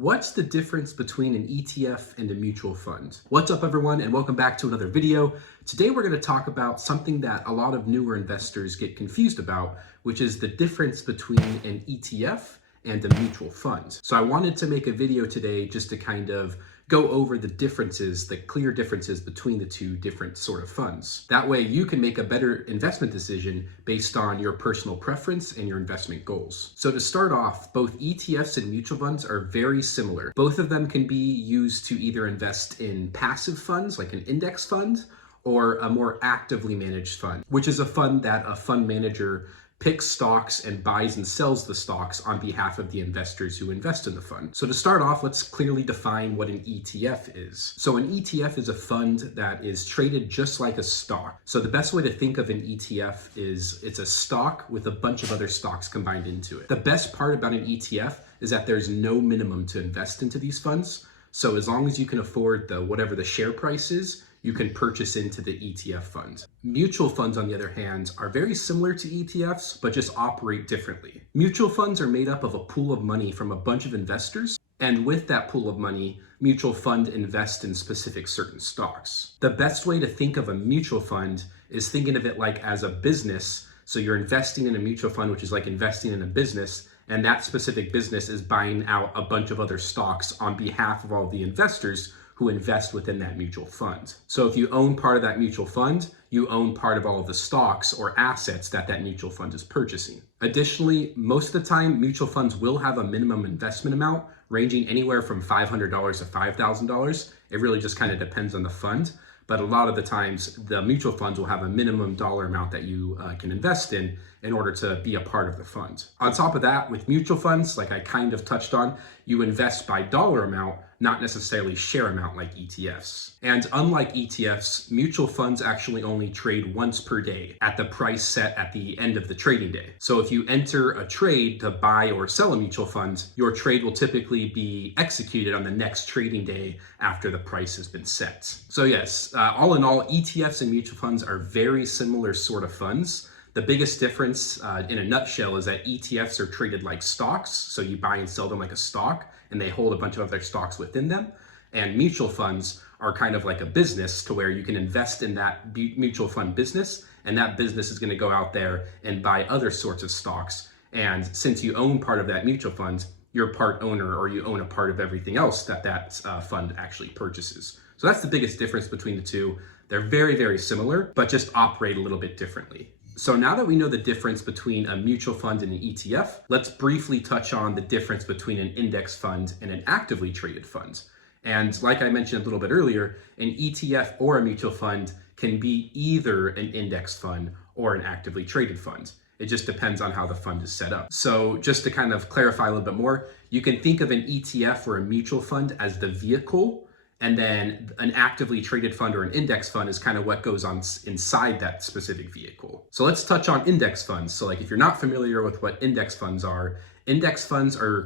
What's the difference between an ETF and a mutual fund? What's up everyone, and welcome back to another video. Today we're going to talk about something that a lot of newer investors get confused about, which is the difference between an ETF and a mutual fund. So I wanted to make a video today just to kind of go over the differences, the clear differences between the two different sort of funds. That way you can make a better investment decision based on your personal preference and your investment goals. So to start off, both ETFs and mutual funds are very similar. Both of them can be used to either invest in passive funds like an index fund or a more actively managed fund, which is a fund that a fund manager picks stocks and buys and sells the stocks on behalf of the investors who invest in the fund. So to start off, let's clearly define what an ETF is. So an ETF is a fund that is traded just like a stock. So the best way to think of an ETF is it's a stock with a bunch of other stocks combined into it. The best part about an ETF is that there's no minimum to invest into these funds. So as long as you can afford whatever the share price is, you can purchase into the ETF fund. Mutual funds, on the other hand, are very similar to ETFs, but just operate differently. Mutual funds are made up of a pool of money from a bunch of investors, and with that pool of money, mutual fund invest in specific certain stocks. The best way to think of a mutual fund is thinking of it like as a business. So you're investing in a mutual fund, which is like investing in a business, and that specific business is buying out a bunch of other stocks on behalf of all the investors who invest within that mutual fund. So if you own part of that mutual fund, you own part of all of the stocks or assets that that mutual fund is purchasing. Additionally, most of the time, mutual funds will have a minimum investment amount ranging anywhere from $500 to $5,000. It really just kind of depends on the fund. But a lot of the times, the mutual funds will have a minimum dollar amount that you can invest in order to be a part of the fund. On top of that, with mutual funds, like I kind of touched on, you invest by dollar amount, not necessarily share amount like ETFs. And unlike ETFs, mutual funds actually only trade once per day at the price set at the end of the trading day. So if you enter a trade to buy or sell a mutual fund, your trade will typically be executed on the next trading day after the price has been set. So yes, all in all, ETFs and mutual funds are very similar sort of funds. The biggest difference in a nutshell is that ETFs are traded like stocks. So you buy and sell them like a stock, and they hold a bunch of other stocks within them. And mutual funds are kind of like a business to where you can invest in that mutual fund business, and that business is going to go out there and buy other sorts of stocks. And since you own part of that mutual fund, you're part owner, or you own a part of everything else that fund actually purchases. So that's the biggest difference between the two. They're very, very similar, but just operate a little bit differently. So now that we know the difference between a mutual fund and an ETF, let's briefly touch on the difference between an index fund and an actively traded fund. And like I mentioned a little bit earlier, an ETF or a mutual fund can be either an index fund or an actively traded fund. It just depends on how the fund is set up. So just to kind of clarify a little bit more, you can think of an ETF or a mutual fund as the vehicle, and then an actively traded fund or an index fund is kind of what goes on inside that specific vehicle. So let's touch on index funds. So like if you're not familiar with what index funds are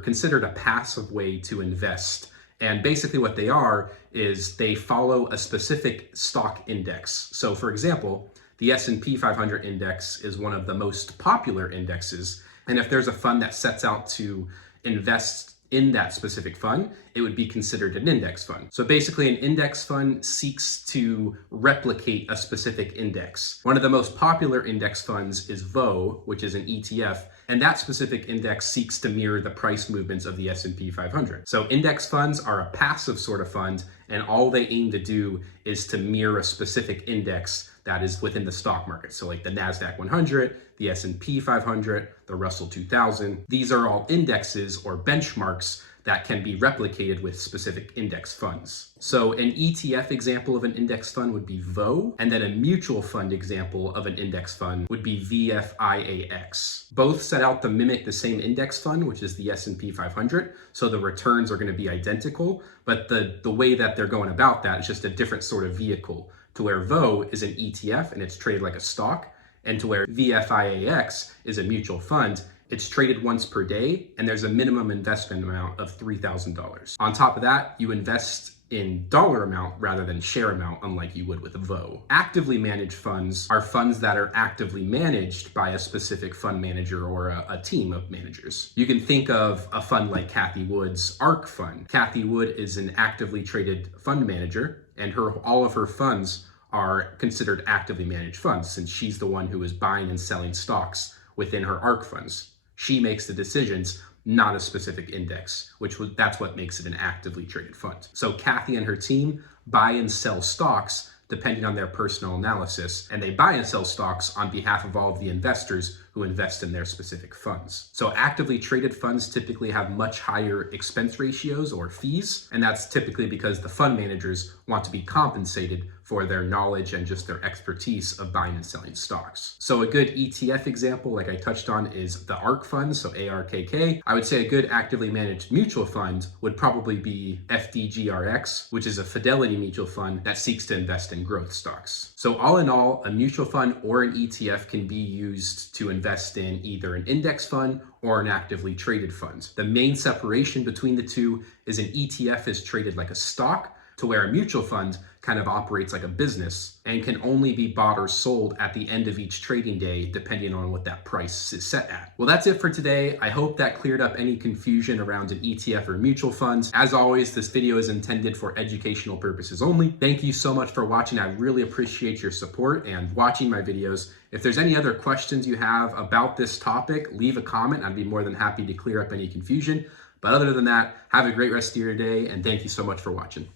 considered a passive way to invest. And basically what they are is they follow a specific stock index. So for example, the S&P 500 index is one of the most popular indexes. And if there's a fund that sets out to invest in that specific fund, it would be considered an index fund. So basically an index fund seeks to replicate a specific index. One of the most popular index funds is VO, which is an ETF, and that specific index seeks to mirror the price movements of the S&P 500. So index funds are a passive sort of fund, and all they aim to do is to mirror a specific index that is within the stock market. So like the NASDAQ 100, the S&P 500, the Russell 2000. These are all indexes or benchmarks that can be replicated with specific index funds. So an ETF example of an index fund would be VO, and then a mutual fund example of an index fund would be VFIAX. Both set out to mimic the same index fund, which is the S&P 500, so the returns are going to be identical, but the way that they're going about that is just a different sort of vehicle, to where VO is an ETF and it's traded like a stock, and to where VFIAX is a mutual fund. It's traded once per day, and there's a minimum investment amount of $3,000. On top of that, you invest in dollar amount rather than share amount, unlike you would with a VO. Actively managed funds are funds that are actively managed by a specific fund manager or a team of managers. You can think of a fund like Kathy Wood's ARK fund. Kathy Wood is an actively traded fund manager, and all of her funds are considered actively managed funds since she's the one who is buying and selling stocks within her ARK funds. She makes the decisions, not a specific index, that's what makes it an actively traded fund. So Kathy and her team buy and sell stocks depending on their personal analysis, and they buy and sell stocks on behalf of all of the investors who invest in their specific funds. So actively traded funds typically have much higher expense ratios or fees, and that's typically because the fund managers want to be compensated for their knowledge and just their expertise of buying and selling stocks. So a good ETF example, like I touched on, is the ARK fund, so ARKK. I would say a good actively managed mutual fund would probably be FDGRX, which is a Fidelity mutual fund that seeks to invest in growth stocks. So all in all, a mutual fund or an ETF can be used to invest in either an index fund or an actively traded fund. The main separation between the two is an ETF is traded like a stock, to where a mutual fund kind of operates like a business and can only be bought or sold at the end of each trading day, depending on what that price is set at. Well, that's it for today. I hope that cleared up any confusion around an ETF or mutual funds. As always, this video is intended for educational purposes only. Thank you so much for watching. I really appreciate your support and watching my videos. If there's any other questions you have about this topic, leave a comment. I'd be more than happy to clear up any confusion. But other than that, have a great rest of your day, and thank you so much for watching.